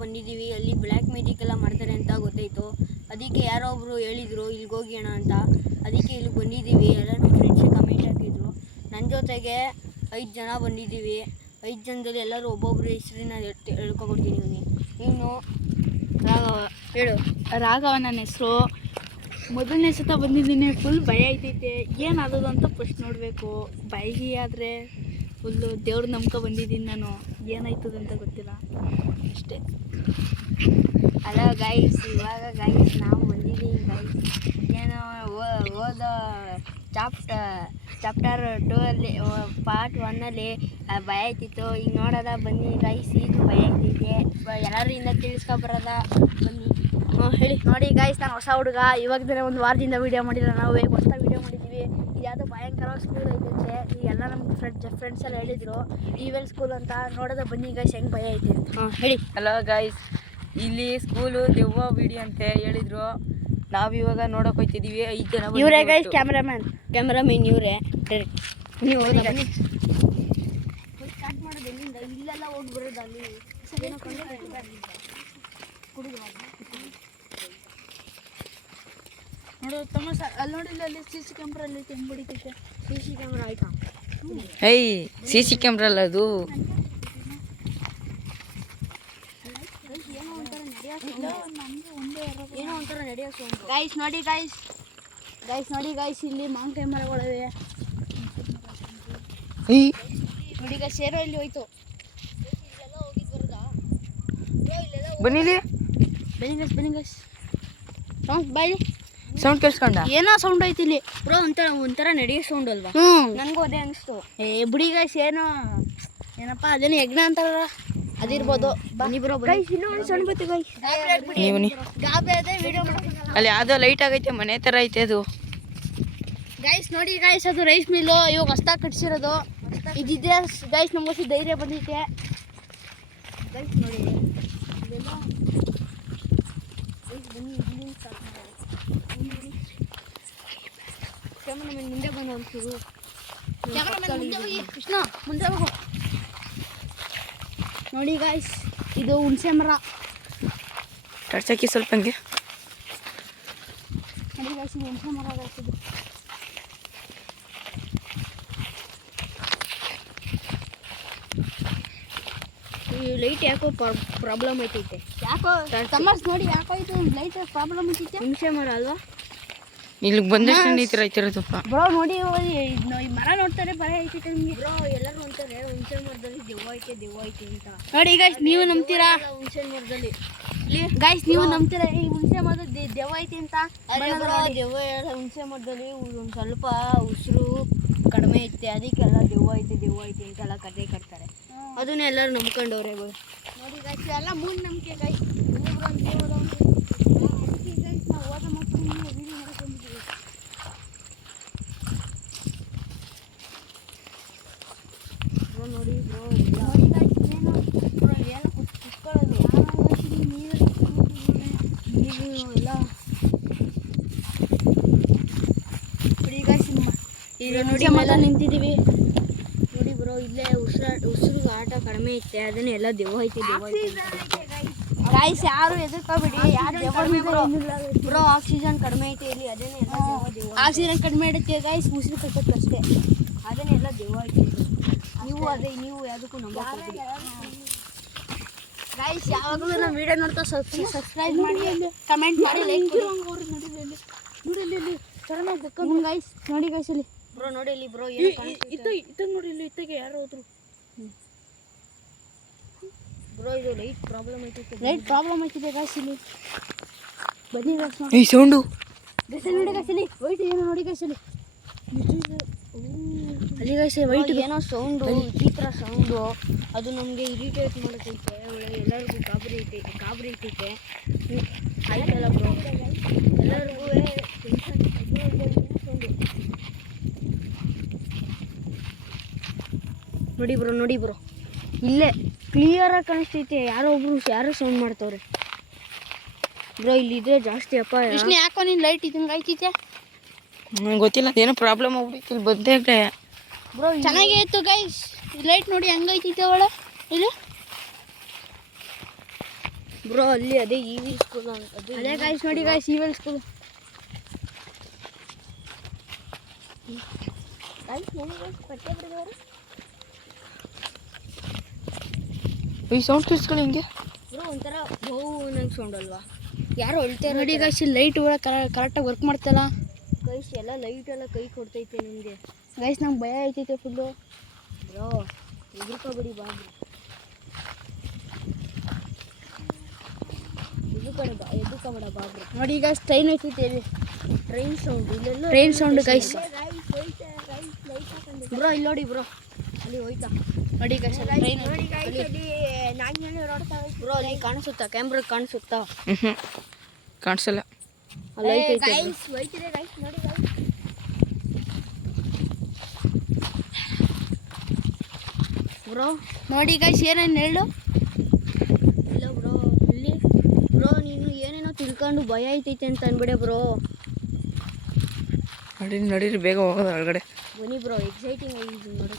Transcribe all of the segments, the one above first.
ಬಂದಿದ್ದೀವಿ. ಅಲ್ಲಿ black magic ಎಲ್ಲ ಮಾಡ್ತಾರೆ ಅಂತ ಗೊತ್ತಾಯಿತು. ಅದಕ್ಕೆ ಯಾರೋ ಒಬ್ಬರು ಹೇಳಿದರು ಇಲ್ಲಿಗೆ ಹೋಗೋಣ ಅಂತ. ಅದಕ್ಕೆ ಇಲ್ಲಿಗೆ ಬಂದಿದ್ದೀವಿ. ಎಲ್ಲ ನಮ್ಮ ಫ್ರೆಂಡ್ಸೇ ಕಮೆಂಟ್ ಹಾಕಿದ್ರು. ನನ್ನ ಜೊತೆಗೆ 5 ಜನ ಬಂದಿದ್ದೀವಿ. 5 ಜನದಲ್ಲಿ ಎಲ್ಲರೂ ಒಬ್ಬೊಬ್ಬರು ಹೆಸರನ್ನ ಹೇಳ್ಕೊಕೊಡ್ತೀನಿ. ಇವನು ರಾಘವ. ಹೇಳು. ರಾಘವ ನನ್ನ ಹೆಸರು. ಮೊದಲನೇ ಸತ ಬಂದಿದ್ದೀನಿ. ಫುಲ್ ಭಯ ಐತೈತೆ. ಏನಾಗೋದು ಅಂತ ಫಸ್ಟ್ ನೋಡಬೇಕು. ಬಾಯಿಗೆ ಆದರೆ ಫುಲ್ಲು ದೇವ್ರ ನಂಬ್ಕೊ ಬಂದಿದ್ದೀನಿ ನಾನು. ಏನಾಯ್ತದೆ ಅಂತ ಗೊತ್ತಿಲ್ಲ ಅಷ್ಟೇ. ಹಲೋ ಗೈಸ್, ಇವಾಗ ಗೈಸ್ ನಾವು ಬಂದಿದ್ದೀವಿ ಗೈಸ್. ಏನೋ ಓದೋ ಚಾಪ್ಟರ್ 2 ಅಲ್ಲಿ ಪಾರ್ಟ್ 1 ಅಲ್ಲಿ ಭಯ ಆಯ್ತಿತ್ತು. ಈಗ ನೋಡೋದ ಬನ್ನಿ ಗೈಸ್. ಈಗ ಭಯ ಆಗ್ತೈತೆ. ಎಲ್ಲರೂ ಇಂದ ತಿಳಿಸ್ಕೊಬರೋದ ಬನ್ನಿ. ಹೇಳಿ. ನೋಡಿ ಗೈಸ್, ನಾನು ಹೊಸ ಹುಡುಗ. ಇವಾಗಲೇ ಒಂದು ವಾರದಿಂದ ವೀಡಿಯೋ ಮಾಡಿಲ್ಲ. ನಾವು ಈಗ ಹೊಸ ವೀಡಿಯೋ ಮಾಡಿದ್ದೀವಿ. ಇದು ಯಾವುದೋ ಭಯಂಕರವಾಗಿ ಸ್ಕೂಲ್ ಐತಂತೆ. ಎಲ್ಲ ನಮ್ಮ ಫ್ರೆಂಡ್ಸ್ ಎಲ್ಲ ಹೇಳಿದರು ಈವೆಲ್ ಸ್ಕೂಲ್ ಅಂತ. ನೋಡೋದ ಬನ್ನಿ ಗೈಸ್ ಹೆಂಗೆ ಭಯ ಐತೆ ಅಂತ. ಹೇಳಿ. ಹಲೋ ಗೈಸ್, ಇಲ್ಲಿ ಸ್ಕೂಲು ದೆವ್ವ ಬಿಡಿ ಅಂತ ಹೇಳಿದರು. ನಾವಿವಾಗ ನೋಡೋಕೆ ಹೋಗ್ತಿದ್ದೀವಿ. 5 ಜನ ಇವರೇ ಗೈಸ್ ಕ್ಯಾಮ್ರಾಮನ್ ಇವರೇ. ನೀವು ಬನ್ನಿ. ಸ್ಟಾರ್ಟ್ ಮಾಡೋದು ಎಲ್ಲಿಂದ? ಇಲ್ಲೆಲ್ಲ ಹೋಗಿ ಬರೋದು. ಅಲ್ಲಿ ನೋಡು ತಮ್ಮ ಅಲ್ಲಿ ನೋಡಿಲ್ಲ, ಅಲ್ಲಿ CC ಕ್ಯಾಮ್ರಾ ಅಲ್ಲಿ ಹೆಂಗೆ ಬಿಡಿತೈತೆ. CC ಕ್ಯಾಮ್ರಾ ಆಯ್ತಾ? CC ಕ್ಯಾಮ್ರಾ ಅಲ್ಲ ಅದು. ಏನೋ ಒಂಥರ ನಡೆಯೋ ಸೌಂಡ್. ಗೈಸ್ ನೋಡಿ ಗೈಸ್ ಇಲ್ಲಿ ಮಾಂಗ್ ಕ್ಯಾಮರಾಗಳಿವೆ. ನೋಡಿ ಈಗ ಸೇರೋ ಇಲ್ಲಿ ಹೋಯ್ತು. ಬನ್ನಿಲಿ. ಬನ್ನಿ ಗೈಸ್ ಸೌಂಡ್ ಬಾಯ್ಲಿ. ಸೌಂಡ್ ಕೇಳಿಸ್ಕೊಂಡ? ಏನೋ ಸೌಂಡ್ ಐತಿ ಇಲ್ಲಿ. ಬ್ರೋ ಒಂಥರ ನಡೆಯೋ ಸೌಂಡ್ ಅಲ್ವಾ? ನನಗೂ ಅದೇ ಅನಿಸ್ತು. ಬಿಡಿ ಗೈಸ್ ಏನಪ್ಪ ಅದೇನು ಯಜ್ಞ ಅಂತಾರ, ಅದಿರ್ಬೋದು. ಬನ್ನಿ ಬ್ರೋ. ಸೌಂಡ್ ಬತ್ತು ಗೈಸ್. ಅಲ್ಲಿ ಯಾವುದೋ ಲೈಟ್ ಆಗೈತೆ, ಮನೆ ಥರ ಐತೆ ಅದು. ಗೈಸ್ ನೋಡಿ ಗೈಸ್, ಅದು ರೈಸ್ ಮಿಲ್ಲು. ಇವಾಗ ಹೊಸ್ದಾಗಿ ಕಟ್ಸಿರೋದು. ಇದಿದೆ ಗೈಸ್. ನಮಗೋಸಿ ಧೈರ್ಯ ಬಂದೈತೆ ಗೈಸ್. ನೋಡಿ ಇದೆಲ್ಲ ಬನ್ನಿ. ಇಲ್ಲಿಂದ ಸ್ಟಾರ್ಟ್ ಮಾಡೋದು. ಕ್ಯಾಮರಾಮನ್ ಮುಂದೆ ಬಂದು ಒಂಚೂರು. ಕೃಷ್ಣ ಮುಂದೆ ಹೋಗು. ನೋಡಿ ಗೈಸ್, ಇದು ಹುಣಸೆ ಮರ. ಟರ್ಚಾಕಿ ಸ್ವಲ್ಪ ಹಂಗೆ. ನೋಡಿ ಗೈಸ್, ಇದು ಹುಣಸೆ ಮರ ಗೈಸ್. ಇದು ಈ ಲೈಟ್ ಯಾಕೋ ಪ್ರಾಬ್ಲಮ್ ಐತೈತೆ. ಯಾಕೋ ತಮ್ಮಸ್ ನೋಡಿ ಯಾಕೋ ಇದು ಲೈಟ್ ಪ್ರಾಬ್ಲಮ್ ಐತೈತೆ. ಹುಣಸೆ ಮರ ಅಲ್ವಾ? ಇಲ್ಲಿಗೆ ಬಂದಷ್ಟು ಈ ಥರ ಐತಿರೋದಪ್ಪ. ಬ್ರೋ ನೋಡಿ ಈ ಮರ ನೋಡ್ತಾರೆ ಭಯ ಐತೈತೆ ನಿಮಗೆ. ಬ್ರೋ ಎಲ್ಲರೂ ಅಂತಾರೆ ಹುಣಸೆ ಮರದಲ್ಲಿ ದೆವ್ವ ಐತೆ ಅಂತ. ನೋಡಿ ಗೈಸ್, ನೀವು ನಂಬ್ತೀರಾ? ಹುಣಸೆ ಮರದಲ್ಲಿ ಗೈಸ್ ನೀವು ನಂಬ್ತೀರಾ ಈ ಹುಣಸೆ ಮರದಲ್ಲಿ ದೆವ್ವ ಐತಿ ಅಂತ? ದೆವ್ವ ಹುಣಸೆ ಮರದಲ್ಲಿ ಒಂದು ಸ್ವಲ್ಪ ಉಸಿರು ಕಡಿಮೆ ಐತೆ, ಅದಕ್ಕೆಲ್ಲ ದೆವ್ವ ಐತೆ ಅಂತೆಲ್ಲ ಕತೆ ಕಟ್ತಾರೆ. ಅದನ್ನ ಎಲ್ಲರೂ ನಂಬ್ಕೊಂಡವ್ರೆ. ನೋಡಿ ಗೈಸ್, ಎಲ್ಲ ಮೂಢನಂಬಿಕೆ ಗೈಸ್. ನೋಡಿ ಬ್ರೋ, ನೋಡಿ ಗೈಸ್, ಏನು ಬ್ರೋ ಏನು ಕುತ್ಕೊಳ್ಳೋದು ನೀವು ಎಲ್ಲ. ನೋಡಿ ಗೈಸ್, ಈಗ ನೋಡಿ ಎಲ್ಲ ನಿಂತಿದ್ದೀವಿ. ನೋಡಿ ಬ್ರೋ, ಇಲ್ಲೇ ಉಸಿರು ಆಟ ಕಡಿಮೆ ಐತೆ, ಅದನ್ನ ಎಲ್ಲ ದೆವ್ವ ಐತೆ. ಗೈಸ್ ಯಾರು ಎದುರ್ಕೋಬೇಡಿ. ಬ್ರೋ ಆಕ್ಸಿಜನ್ ಕಡಿಮೆ ಐತೆ ಇಲ್ಲಿ, ಅದನ್ನೇ ಎಲ್ಲ ದೆವ್ವ. ಆಕ್ಸಿಜನ್ ಕಡಿಮೆ ಇಡುತ್ತೆ ಗೈಸ್, ಉಸಿರು ಕಟ್ಟುತ್ತೆ ಅಷ್ಟೇ. ಅದನ್ನೆಲ್ಲ ದೆವ್ವ ಐತೆ. ನೀವು ಯಾವುದಕ್ಕೂ ನಂಬಿ ಗೈಸ್. ಯಾವಾಗಲೂ ನಮ್ಮ ವಿಡಿಯೋ ನೋಡ್ತಾ ಸಬ್ಸ್ಕ್ರೈಬ್ ಮಾಡಿ, ಕಮೆಂಟ್ ಮಾಡಿ, ಲೈಕ್ ಮಾಡಿ. ಗೈಸ್ ನೋಡಿ ಗೈಸ್ ಇಲ್ಲಿ ಬ್ರೋ, ನೋಡಿ ಇಲ್ಲಿ ಬ್ರೋ, ಇತ್ತಾಗ ನೋಡಿ ಇಲ್ಲಿ ಇತ್ತಾಗೆ ಯಾರು ಹೋದ್ರು. ಬ್ರೋ ಇದು ಲೈಟ್ ಪ್ರಾಬ್ಲಮ್ ಐತಿದೆ ಗೈಸ್ ಇಲ್ಲಿ. ಬನ್ನಿ ಗೈಸ್ ನೋಡಿ. ಈ ಸೌಂಡು ಗೈಸ್ ನೋಡಿ ಗೈಸ್ ಇಲ್ಲಿ ವೈಟ್ ಏನೋ ನೋಡಿ ಗೈಸ್ ಇಲ್ಲಿ. ಅಲ್ಲಿ ಗೈಸ್ ವೈಟ್ ಏನೋ ಸೌಂಡು, ವಿಚಿತ್ರ ಸೌಂಡು. ಅದು ನಮಗೆ ಇರಿಟೇಟ್ ಮಾಡತೈತೆ. ಎಲ್ಲರಿಗೂ ಗಾಬರಿ ಐತೈತೆ. ಆಯ್ತಲ್ಲ ಬ್ರೋ, ಎಲ್ಲರಿಗೂ ಟೆನ್ಷನ್. ನೋಡಿ ಬ್ರೋ ಇಲ್ಲೇ ಕ್ಲಿಯರಾಗಿ ಕಾಣಿಸ್ತೈತೆ. ಯಾರೋ ಸೌಂಡ್ ಮಾಡ್ತವ್ರೆ ಬ್ರೋ. ಇಲ್ಲಿದ್ರೆ ಜಾಸ್ತಿ ಅಪ್ಪ. ಕೃಷ್ಣ ಯಾಕೋ ನೀನು ಲೈಟ್ ಇದ್ದಂಗೆ ಐತೈತೆ? ನಂಗೆ ಗೊತ್ತಿಲ್ಲ, ಅದೇನೋ ಪ್ರಾಬ್ಲಮ್ ಆಗ್ಬಿಟ್ಟು ಇಲ್ಲಿ ಬಂದೆ ಬ್ರೋ. ಚೆನ್ನಾಗೇ ಇತ್ತು ಗೈಸ್. ಲೈಟ್ ನೋಡಿ ಹೆಂಗೈತೈತೆ ಒಳ ಇಲ್ಲಿ. ಬ್ರೋ ಅಲ್ಲಿ ಅದೇ ಇ ವಿ ಸ್ಕೂಲ್ ಅಂತ ಅದೇ ಗಾಯ್ಸ್ ನೋಡಿ ಗಾಯ್ಸ್ ಈವೆಲ್ ಸ್ಕೂಲ್. ಈ ಸೌಂಡ್ ಕೇಳಿಸ್ಕೊಳ್ಳಿ ಹಿಂಗೆ. ಬ್ರೋ ಒಂಥರ ಬಹು ನಂಗೆ ಸೌಂಡ್ ಅಲ್ವಾ, ಯಾರೋ ಅಳ್ತಾ ನೋಡಿ ಗಾಯ್ಸ್ ಲೈಟ್ ಕರೆಕ್ಟಾಗಿ ವರ್ಕ್ ಮಾಡ್ತಲ್ಲ ಗೈಸ್, ಎಲ್ಲ ಲೈಟ್ ಎಲ್ಲ ಕೈ ಕೊಡ್ತೈತೆ ನಿಮಗೆ. ಗೈಸ್ ನಂಗೆ ಭಯ ಆಯ್ತೈತೆ ಫುಲ್ಲು. ಬ್ರೋ ಎದುರ್ಕೋಬೇಡಿ ಬಾ ಬ್ರೋ, ಎದುರ್ಕೋಬೇಡ ಬಾ ಬ್ರೋ. ನೋಡಿ ಈಗ ಟ್ರೈನ್ ಐತೈತೆ ಇಲ್ಲಿ, ಟ್ರೈನ್ ಸೌಂಡ್ ಇಲ್ಲೆಲ್ಲ ಟ್ರೈನ್ ಸೌಂಡ್ ಗೈಸ್. ಬ್ರೋ ಇಲ್ಲಿ ನೋಡಿ ಬ್ರೋ, ಅಲ್ಲಿ ಹೋಯ್ತಾ ನೋಡಿ ಗೈಸ್ ಟ್ರೈನ್ ಬ್ರೋ, ಅಲ್ಲಿ ಕಾಣಿಸುತ್ತಾ ಕ್ಯಾಮ್ರಾ ಕಾಣಿಸುತ್ತಾ? ಕಾಣಿಸಲ್ಲ. ಅಲ್ಲಿ ಐತೈತೆ ಬ್ರೋ. ನೋಡಿ ಗೈಸ್ ಏನೇನು ಹೇಳು. ಇಲ್ಲ ಬ್ರೋ, ಇಲ್ಲಿ ಬ್ರೋ ನೀನು ಏನೇನೋ ತಿಳ್ಕೊಂಡು ಭಯ ಐತೈತೆ ಅಂತ ಅನ್ಬೇಡ ಬ್ರೋ. ನಡೀರಿ ಬೇಗ ಹೋಗೋದು ಒಳಗಡೆ. ಬನ್ನಿ ಬ್ರೋ, ಎಕ್ಸೈಟಿಂಗ್ ಆಗಿದೆ ನೋಡಿ.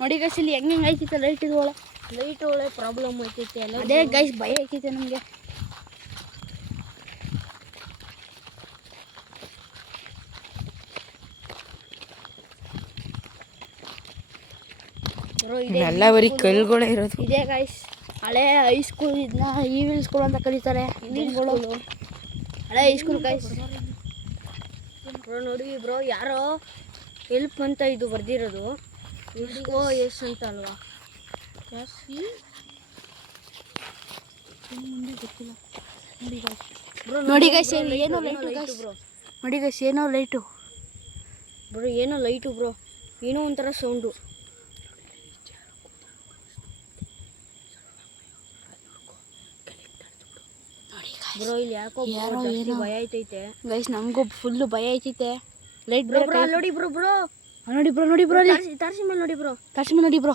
ನೋಡಿ ಗೈಸ್ ಇಲ್ಲಿ ಹೆಂಗೆ ಐತೈತೆ ಲೈಟ್ ಇದು ಒಳ, ಲೈಟ್ ಒಳ್ಳೆ ಪ್ರಾಬ್ಲಮ್ ಐತೈತೆ ಎಲ್ಲ. ಅದೇ ಗೈಸ್ ಭಯ ಐತೈತೆ ನಮಗೆ. ಬ್ರೋ ಎಲ್ಲ ಬರೀ ಕಲ್ಗಳೇ ಇರೋದು. ಇದೇ ಗೈಸ್ ಹಳೆ ಹೈಸ್ಕೂಲ್, ಇದನ್ನ ಈವಿಲ್ ಸ್ಕೂಲ್ ಅಂತ ಕರೀತಾರೆ ಜನಗಳು. ಹಳೆ ಹೈಸ್ಕೂಲ್ ಗೈಸ್. ಬ್ರೋ ನೋಡಿ ಬ್ರೋ, ಯಾರೋ ಹೆಲ್ಪ್ ಅಂತ ಇದು ಬರ್ದಿರೋದು, ಎಸ್ಕೋ ಎಸ್ ಅಂತ ಅಲ್ವಾ? ನೋಡಿ ಗೈಸ್ ಏನೋ ಲೈಟು ಗೈಸ್. ಬ್ರೋ ನೋಡಿ ಗೈಸ್ ಏನೋ ಲೈಟು. ಬ್ರೋ ಏನೋ ಲೈಟು ಬ್ರೋ, ಏನೋ ಒಂಥರ ಸೌಂಡು. ಬ್ರೋ ಇಲ್ಲಿ ಯಾಕೋ ಜಾಸ್ತಿ ಭಯ ಐತೈತೆ ಗೈಸ್, ನಮಗೂ ಫುಲ್ಲು ಭಯ ಐತೈತೆ. Light bro. ಬ್ರೋ ನೋಡಿ ಬ್ರೋ, ಬ್ರೋ ನೋಡಿ ಬ್ರೋ, ನೋಡಿ ಬ್ರೋ ಅಲ್ಲಿ ತಾರ್ಸಿ ಮೇಲೆ ನೋಡಿ ಬ್ರೋ, ತರ್ಸಿ ನೋಡಿ ಬ್ರೋ.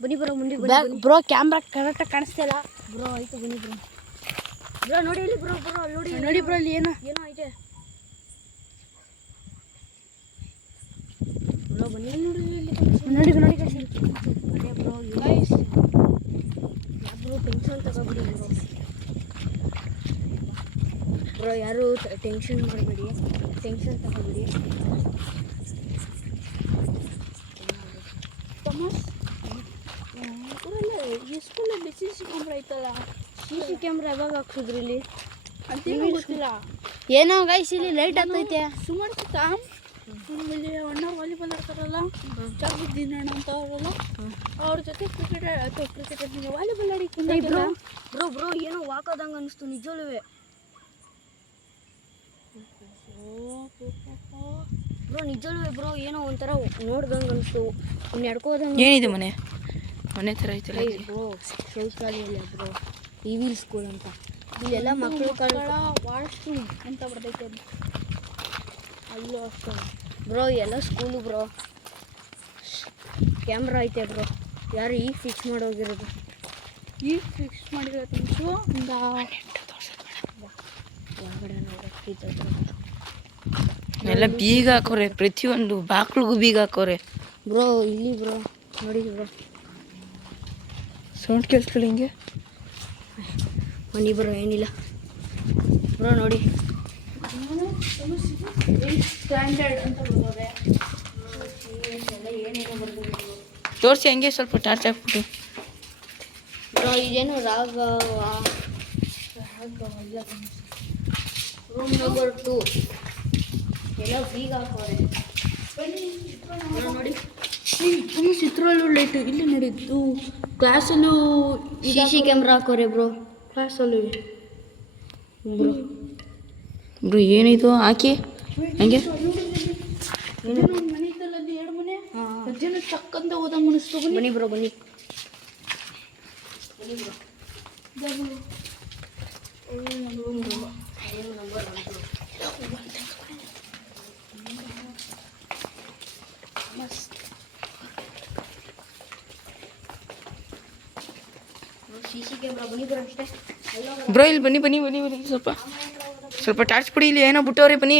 ಬನ್ನಿ ಬ್ರೋ, ಮುಂದೆ ಬನ್ನಿ ಬ್ರೋ ಕ್ಯಾಮ್ರಾ ಕರೆಕ್ಟಾಗಿ ಕಾಣಿಸ್ತಾ ಇಲ್ಲ ಬ್ರೋ. ಆಯ್ತು ಬನ್ನಿ ಬ್ರೋ. ಬ್ರೋ ನೋಡಿ ಇಲ್ಲಿ ಬ್ರೋ, ಬ್ರೋ ಅಲ್ಲಿ ನೋಡಿ, ನೋಡಿ ಬ್ರೋ ಅಲ್ಲಿ ಏನೋ ಐತೆ ಬ್ರೋ. ಬನ್ನಿ ನೋಡಿ ಇಲ್ಲಿ, ನೋಡಿ ನೋಡಿ ಗೈಸ್. ಅದೇ ಬ್ರೋ ಯಾರು ಟೆನ್ಷನ್ ತಗೋಬಿಡಿ ಬ್ರೋ. ಬ್ರೋ ಯಾರು ಟೆನ್ಷನ್ ಮಾಡಬೇಡಿ, ಟೆನ್ಷನ್ ತಗೋಬಿಡಿ. ಸ್ಕೂಲಲ್ಲಿ ಸಿ ಸಿ ಕ್ಯಾಮ್ರಾ ಐತಲ್ಲ, ಸಿ ಸಿ ಕ್ಯಾಮ್ರಾ ಯಾವಾಗ ಹಾಕ್ಸಿದ್ರು ಇಲ್ಲಿ? ಅದೇನೋ ಗೊತ್ತಿಲ್ಲ. ಏನೋ ಗೈಸ್ ಇಲ್ಲಿ ಲೈಟ್ ಆಗ್ತೈತೆ ಸುಮಾರು ಸುತ್ತ. ಆಮೇಲೆ ಅಣ್ಣ ವಾಲಿಬಾಲ್ ಆಡ್ತಾರಲ್ಲ, ಜಾಗುದ್ದೀನ ಅಣ್ಣ ಅಂತ ಅವರಲ್ಲ, ಅವ್ರ ಜೊತೆ ಕ್ರಿಕೆಟ್ ವಾಲಿಬಾಲ್ ಆಡಿ ಬ್ರೋ. ಬ್ರೋ ಬ್ರೋ ಏನೋ ವಾಕೋದಂಗೆ ಅನಿಸ್ತು ನಿಜವೂ. ಬ್ರೋ ನಿಜವೂ ಬ್ರೋ, ಏನೋ ಒಂಥರ ನೋಡ್ದಂಗೆ ಅನಿಸ್ತು, ನಡ್ಕೋದಂಗೆ. ಏನಿದೆ ಮನೆ ಥರ ಐತಲ್ಲ ಬ್ರೋ ಶೌಚಾಲಯ ಬ್ರೋ, ಇ ವಿ ಸ್ಕೂಲ್ ಅಂತ. ಇಲ್ಲೆಲ್ಲ ಮಕ್ಕಳು ವಾಶ್ರೂಮ್ ಅಂತ ಬರ್ತೈತೆ ಅಲ್ಲೂ ಅಷ್ಟೇ ಬ್ರೋ. ಎಲ್ಲ ಸ್ಕೂಲು ಬ್ರೋ. ಕ್ಯಾಮ್ರಾ ಐತೆ ಬ್ರೋ, ಯಾರು ಈಗ ಫಿಕ್ಸ್ ಮಾಡೋಗಿರೋದು? ಈಗ ಫಿಕ್ಸ್ ಮಾಡಿರೋ ತಿಂಗ್ಸು ಒಂದು ಎಲ್ಲ ಬೀಗ ಹಾಕೋರೆ, ಪ್ರತಿಯೊಂದು ಬಾಕ್ಳಿಗೂ ಬೀಗ ಹಾಕೋರೆ ಬ್ರೋ. ಇಲ್ಲಿ ಬ್ರೋ ನೋಡಿ ಬ್ರೋ, ಸೌಂಡ್ ಕೇಳಿಸ್ಕೊಳ್ಳಿ ಹಿಂಗೆ. ಬನ್ನಿ ಬ್ರೋ, ಏನಿಲ್ಲ ಬ್ರೋ. ನೋಡಿ ಸ್ಟ್ಯಾಂಡರ್ಡ್ ಅಂತ ಬರ್ತದೆ. ಏನೇನೋ ಬರ್ಬೋದು ತೋರಿಸಿ ಹಂಗೆ ಸ್ವಲ್ಪ ಟಾರ್ಚ್ ಹಾಕ್ಬಿಟ್ಟು. ಬ್ರೋ ಇದೇನು ರೂಮ್ ನಂಬರ್ 2 ಎಲ್ಲ ಬೀಗ ಹಾಕೋರೆ ನೋಡಿ. ಚಿತ್ರಲ್ಲೂ ಲೈಟು ಇಲ್ಲಿ ನಡೀತು. ಕ್ಲಾಸಲ್ಲೂ ಸಿ ಸಿ ಕ್ಯಾಮ್ರಾ ಹಾಕೋರೆ ಬ್ರೋ, ಕ್ಲಾಸಲ್ಲೂ ಬ್ರೋ. ಬ್ರೋ ಏನಿದು ಹಾಕಿ ಹಂಗೆ. ಮನೆ ಇತ್ತಲ್ಲ ಅಲ್ಲಿ 2 ಮನೆ, ಅಜ್ಜನ ಚಕ್ಕಂತ ಹೋದಂಗೆ ಅನಿಸ್ತು. ಬನ್ನಿ ಬ್ರೋ, ಬನ್ನಿ. ಸಿ ಸಿ ಕ್ಯಾಮ್ರಾ ಬನ್ನಿ ಬ್ರೋ ಅಷ್ಟೇ. ಬ್ರೋ ಇಲ್ಲಿ ಬನ್ನಿ ಬನ್ನಿ ಬನ್ನಿ ಬನ್ನಿ, ಸ್ವಲ್ಪ ಟಾರ್ಚ್ ಬಿಡಿ. ಇಲ್ಲಿ ಏನೋ ಬಿಟ್ಟವ್ರೆ, ಬನ್ನಿ.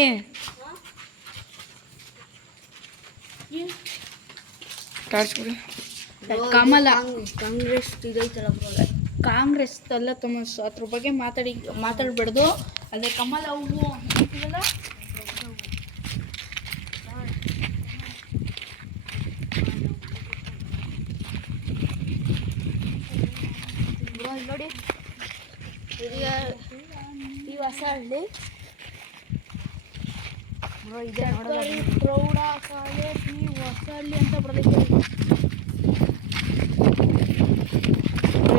ಟಾರ್ಚ್ ಬಿಡಿ. ಕಮಲ ಕಾಂಗ್ರೆಸ್ ಇದೈತಲ್ಲ ಬ್ರೋ, ಕಾಂಗ್ರೆಸ್ ಅಲ್ಲ ತಮಸ್ ಅದ್ರ ಬಗ್ಗೆ ಮಾತಾಡಬಾರ್ದು. ಅದೇ ಕಮಲ ಹೂವು ಅಂತೀವಲ್ಲ, ನೋಡಿ ಈ ಹೊಸ ಹಳ್ಳಿ ಇದೆ ಸರ್ಕಾರಿ ಪ್ರೌಢ ಶಾಲೆ ಈ ಹೊಸಳ್ಳಿ ಅಂತ ಬರ್ತೈತೆ.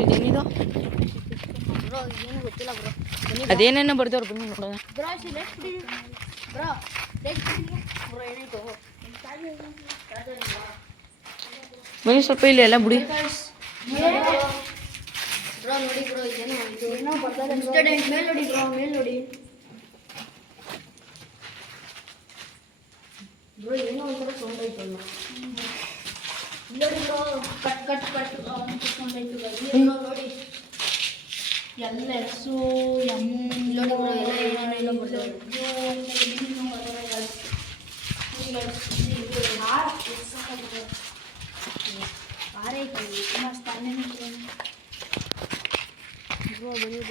ಇದೇನಿದು? ಬ್ರೋ ಏನು ಗೊತ್ತಿಲ್ಲ ಬ್ರೋ. ಅದೇನೇನೋ ಬರ್ದವ್ರು ಬನ್ನಿ ನೋಡೋಣ. ಬ್ರೋ ಬ್ರೋ ಬ್ರೋ ಏನಾಯ್ತು? ಬನ್ನಿ ಸ್ವಲ್ಪ ಇಲ್ಲಿ ಎಲ್ಲ ಬಿಡಿ. ಬ್ರೋ ನೋಡಿ ಬ್ರೋ ಇದೇನೋ ಏನೋ ಬರ್ತಾರೆ ಸ್ಟೂಡೆಂಟ್ ಮೇಲ್ ನೋಡಿ ಬ್ರೋ, ಮೇಲ್ ನೋಡಿ ಬ್ರೋ, ಏನೋ ಒಂಥರ ಸೌಂಡ್ ಆಯ್ತಲ್ಲ. ನೋಡಿ ಬ್ರೋ, ಕಟ್ ಕಟ್ ಕಟ್ ಕುತ್ಕೊಂಡಾಯ್ತು. ನೋಡಿ ಎಲ್ಲ ಎಕ್ಸು ಎಮ್ ನೋಡಿ ಬ್ರೋ ಎಲ್ಲ ಏನೇನೆಲ್ಲ ಬರ್ತಾರೆ.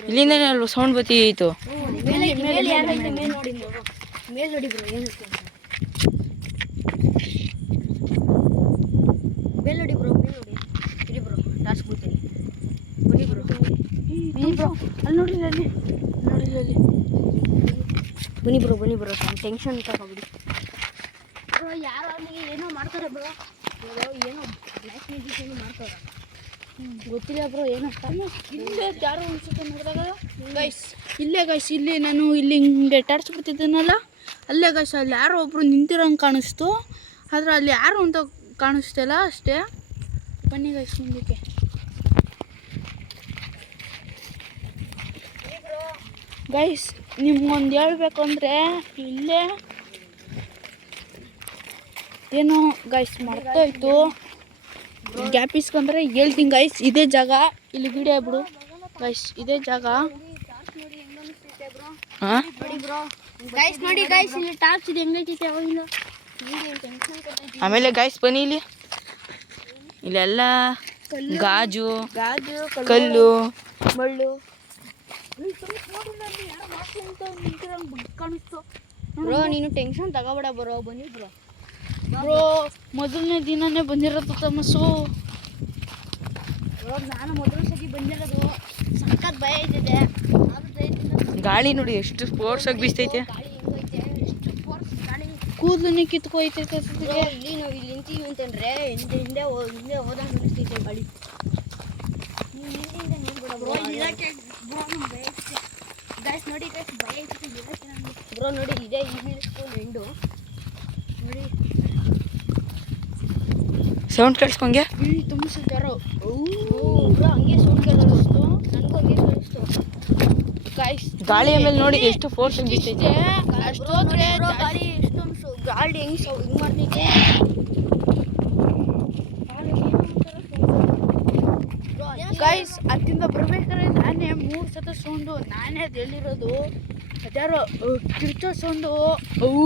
ಇಲ್ಲಿಂದ ಸೌಂಡ್ ಬತ್ತಿತ್ತು. ಮೇಲ್ ನೋಡಿ ಬ್ರೋ, ಮೇಲ್ ನೋಡಿ ಬ್ರೋ ಏನಕ್ಕೆ ಮೇಲ್ ನೋಡಿ ಬ್ರೋ, ಮೇಲ್ ನೋಡಿ ಇರಿ ಬ್ರೋ, ಟಾಸ್ಕ್ ಬಿಡ್ತೀನಿ ಬನ್ನಿ ಬ್ರೋ. ಬ್ರೋ ಅಲ್ಲಿ ನೋಡಿ, ಅಲ್ಲಿ ನೋಡಿ, ಅಲ್ಲಿ ಬನ್ನಿ ಬ್ರೋ ಟೆನ್ಷನ್ ತಗೋಬಿಡಿ ಬ್ರೋ. ಯಾರು ಅವನಿಗೆ ಏನೋ ಮಾಡ್ತಾರೆ ಬ್ರೋ, ಏನೋ ಬ್ಲ್ಯಾಕ್ ಮ್ಯಾಜಿಕ್ ಏನೋ ಮಾಡ್ತಾರೆ, ಗೊತ್ತಿಲ್ಲ ಬ್ರೋ ಏನೋ. ಇಲ್ಲೇ ಯಾರೋ ಅನ್ಸುತ್ತೆ ನೋಡಿದಾಗ ಗೈಸ್, ಇಲ್ಲೇ ಗೈಸ್, ಇಲ್ಲಿ ನಾನು ಇಲ್ಲಿ ಹಿಂಗೆ ಟಾರ್ಚ್ ಬಿಡ್ತಿದ್ದೀನಲ್ಲ, ಅಲ್ಲೇ ಗೈಸ್ ಅಲ್ಲಿ ಯಾರೋ ಒಬ್ರು ನಿಂತಿರೋಂಗೆ ಕಾಣಿಸ್ತು, ಆದರೆ ಅಲ್ಲಿ ಯಾರು ಅಂತ ಕಾಣಿಸ್ತಿಲ್ಲ ಅಷ್ಟೇ. ಬನ್ನಿ ಗೈಸ್ ಮುಂದಕ್ಕೆ. ಗೈಸ್ ನಿಮ್ಗೊಂದು ಹೇಳ್ಬೇಕು ಅಂದರೆ ಇಲ್ಲೇ ಏನೋ ಗೈಸ್ ಮರ್ತೋಯ್ತು, ಗ್ಯಾಪ್ ಇಸ್ಕೊಂಡ್ರೆ ಹೇಳ್ತೀನಿ ಗೈಸ್. ಇದೇ ಜಾಗ, ಇಲ್ಲಿ ವಿಡಿಯೋ ಬಿಡು ಗೈಸ್, ಇದೇ ಜಾಗ. ಹಾಂ ನೋಡಿ ಬ್ರೋ ಗೈಸ್, ನೋಡಿ ಗೈಸ್ ಇಲ್ಲಿ ಟಾರ್ಚ್ ಇದೆ, ಹೆಂಗೈತೆ ಅವಾಗಿಲ್ಲ. ಆಮೇಲೆ ಗಾಯ್ಸ್ ಬನ್ನಿ ಇಲ್ಲಿ, ಇಲ್ಲೆಲ್ಲ ಗಾಜು ಗಾಜು ಕಲ್ಲು ಮಳ್ಳು ಕಾಣಿಸ್ತು ಬ್ರೋ. ನೀನು ಟೆನ್ಷನ್ ತಗೋಬೇಡ ಬ್ರೋ, ಬನ್ನಿ ಬ್ರೋ. ಬ್ರೋ ಮೊದಲನೇ ದಿನನೇ ಬಂದಿರೋದು ತಮಸ್ಸು. ಬ್ರೋ ನಾನು ಮೊದಲ ಸತಿ ಬಂದಿರೋದು, ಸಖತ್ ಭಯ ಆಯ್ತಿದೆ. ಗಾಳಿ ನೋಡಿ ಎಷ್ಟು ಫೋರ್ಸ್ ಆಗಿ ಬೀಸ್ತೈತೆ. ಗಾಳಿ ಹೆಂಗೈತೆ, ಎಷ್ಟು ಫೋರ್ಸ್ ಗಾಳಿ. ಕೂದಲನ್ನೇ ಕಿತ್ಕೊಯ್ತೈತೆ. ಬ್ರೋ ಇಲ್ಲಿ ನಾವು ಇಲ್ಲಿ ನಿಂತೀವಿ ಅಂತಂದ್ರೆ ಹಿಂದೆ ಹೋದಂಗೆ ಅನಿಸ್ತೈತೆ ಗಾಳಿ. ನೀವು ಹಿಂದಿಂದ ನೋಡ್ಬೇಡ ಬ್ರೋ, ಗೈಸ್ ನೋಡಿ ಗೈಸ್ ಭಯ ಆಯ್ತೈತೆ ಬ್ರೋ. ನೋಡಿ ಇದೇ ಈವ್ನಿಂಗ್ ಸ್ಕೂಲ್ ಎಂಡು ನೋಡಿ. ಸೌಂಡ್ ಕೇಳಿಸ್ಕೊಂಗೆ ತುಂಬಿಸಿದ್ದಾರೋ ಬ್ರೋ, ಹಂಗೆ ಸೌಂಡ್ ಕೇಳಿಸ್ತು, ನನಗೂ ಹಂಗೆ ಕೇಳಿಸ್ತು ಗೈಸ್. ಗಾಳಿ ಆಮೇಲೆ ನೋಡಿ ಎಷ್ಟು ಫೋರ್ಸ್ ಆಗಿ ಬೀಸ್ತೈತೆ. ಅಷ್ಟೋದ್ರೆ ಗಾಳಿ ಎಷ್ಟೊಂದು ಗಾಳಿ ಹೆಂಗೆ ಹಿಂಗೆ ಮಾಡ್ತೈತೆ. ಗೈಸ್ ಅತ್ತಿಂದ ಬರ್ಬೇಕಾದ್ರೆ ನಾನೇ 3 ಸತ ಸೌಂಡು, ನಾನೇ ಅದು ಹೇಳಿರೋದು. ಅದ್ಯಾರೋ ಕಿರ್ಚೋ ಸೌಂಡು ಅವು